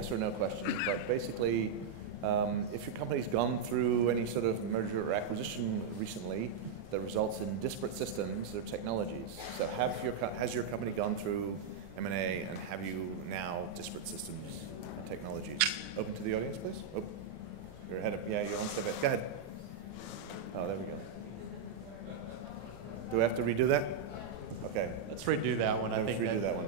yes or no question, but basically, if your company's gone through any sort of merger or acquisition recently that results in disparate systems or technologies, so has your company gone through M&A, and have you now disparate systems and technologies? Open to the audience, please. Oh, you're ahead of, yeah, you're on step it. Go ahead. Oh, there we go. Do we have to redo that? Okay. Let's redo that one. Let's redo that one.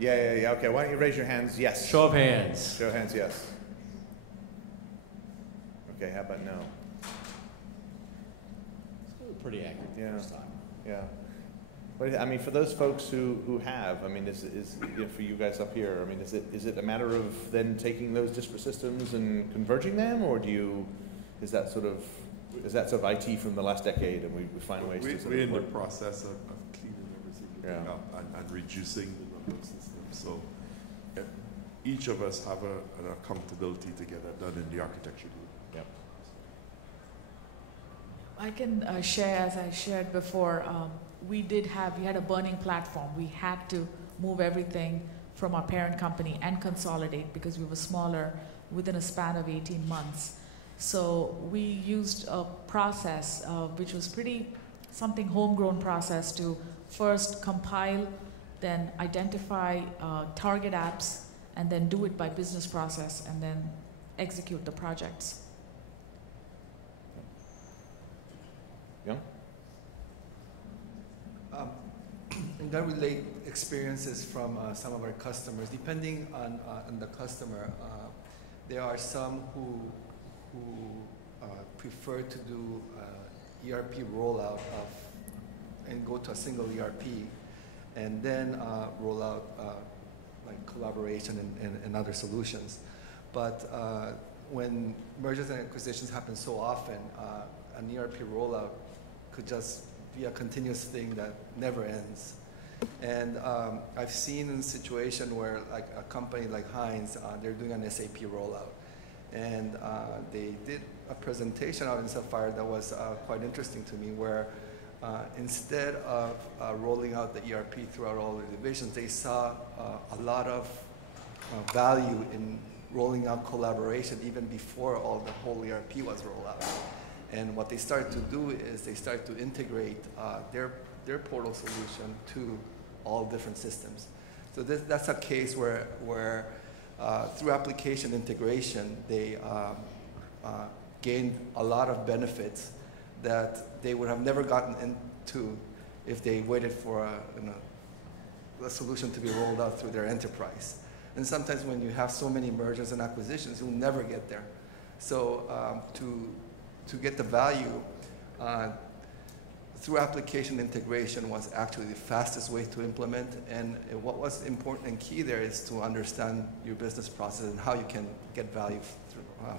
Yeah. Okay, why don't you raise your hands? Yes. Show of hands. Show of hands, yes. Okay, how about no? It's pretty accurate. Yeah. First time. Yeah. But I mean, for those folks who have, I mean, is for you guys up here, I mean, is it a matter of then taking those disparate systems and converging them, or is that sort of IT from the last decade, and we find ways to sort we're of in the process of cleaning everything up and reducing the number of systems. So each of us have an accountability to get that done in the architecture group. Yep. I can share, as I shared before, we had a burning platform. We had to move everything from our parent company and consolidate because we were smaller within a span of 18 months. So we used a process which was something homegrown process to first compile, then identify target apps, and then do it by business process, and then execute the projects. Yeah. I'm going to relate experiences from some of our customers. Depending on the customer, there are some who prefer to do ERP rollout and go to a single ERP, and then roll out like collaboration and other solutions. But when mergers and acquisitions happen so often, an ERP rollout could just be a continuous thing that never ends. And I've seen in a situation where, like a company like Heinz, they're doing an SAP rollout, and they did a presentation out in Sapphire that was quite interesting to me, where instead of rolling out the ERP throughout all the divisions, they saw a lot of value in rolling out collaboration even before all the whole ERP was rolled out. And what they started to do is they started to integrate their portal solution to all different systems. So that's a case where through application integration, they gained a lot of benefits that they would have never gotten into if they waited for a solution to be rolled out through their enterprise. And sometimes when you have so many mergers and acquisitions, you'll never get there. So to get the value, through application integration was actually the fastest way to implement. And what was important and key there is to understand your business process and how you can get value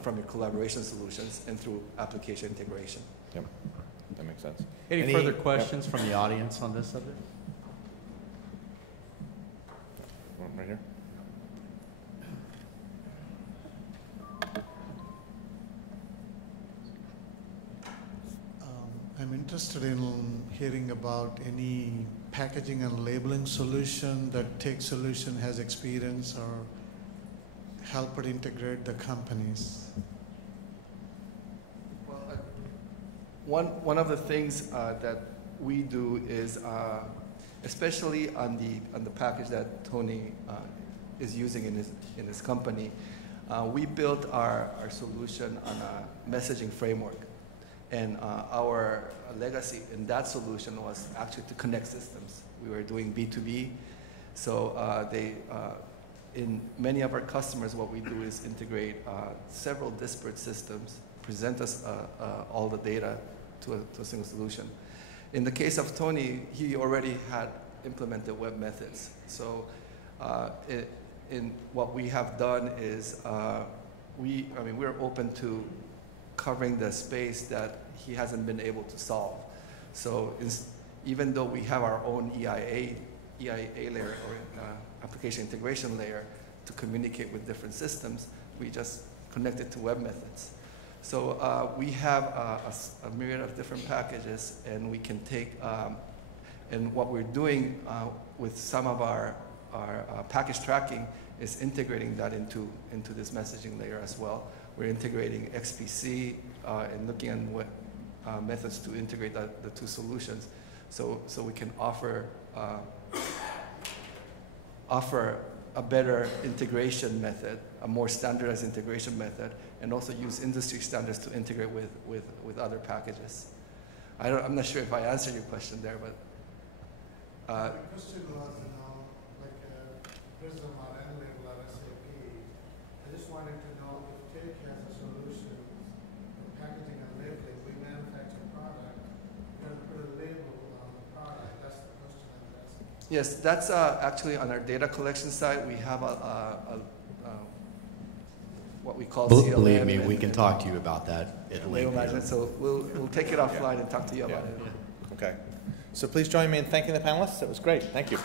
from your collaboration solutions and through application integration. Yep, that makes sense. Any further questions from the audience on this subject? Right here. I'm interested in hearing about any packaging and labeling solution that Tech Solution has experience or help it integrate the companies. Well, one of the things that we do is, especially on the package that Tony is using in his company, we built our solution on a messaging framework. And our legacy in that solution was actually to connect systems. We were doing B2B. So in many of our customers, what we do is integrate several disparate systems, present us all the data to a single solution. In the case of Tony, he already had implemented web methods. So in what we have done is we're open to covering the space that he hasn't been able to solve. So even though we have our own EIA EIA layer or application integration layer to communicate with different systems. We just connect it to web methods. So we have a myriad of different packages, and we can take, and what we're doing with some of our package tracking is integrating that into this messaging layer as well. We're integrating XPC and looking at what methods to integrate the two solutions, so we can offer a better integration method, a more standardized integration method, and also use industry standards to integrate with other packages. I'm not sure if I answered your question there, but. The question was, like Prism or Enlabel or SAP. I just wanted to know if Take has a solution for packaging and labeling. We manufacture product, we're going to put a label on the product. That's the question I'm asking. Yes, that's actually on our data collection side. We have what we call CLM. Believe me, we can talk to you about that at label management. So we'll take it offline and talk to you about it. Okay. So please join me in thanking the panelists. That was great. Thank you.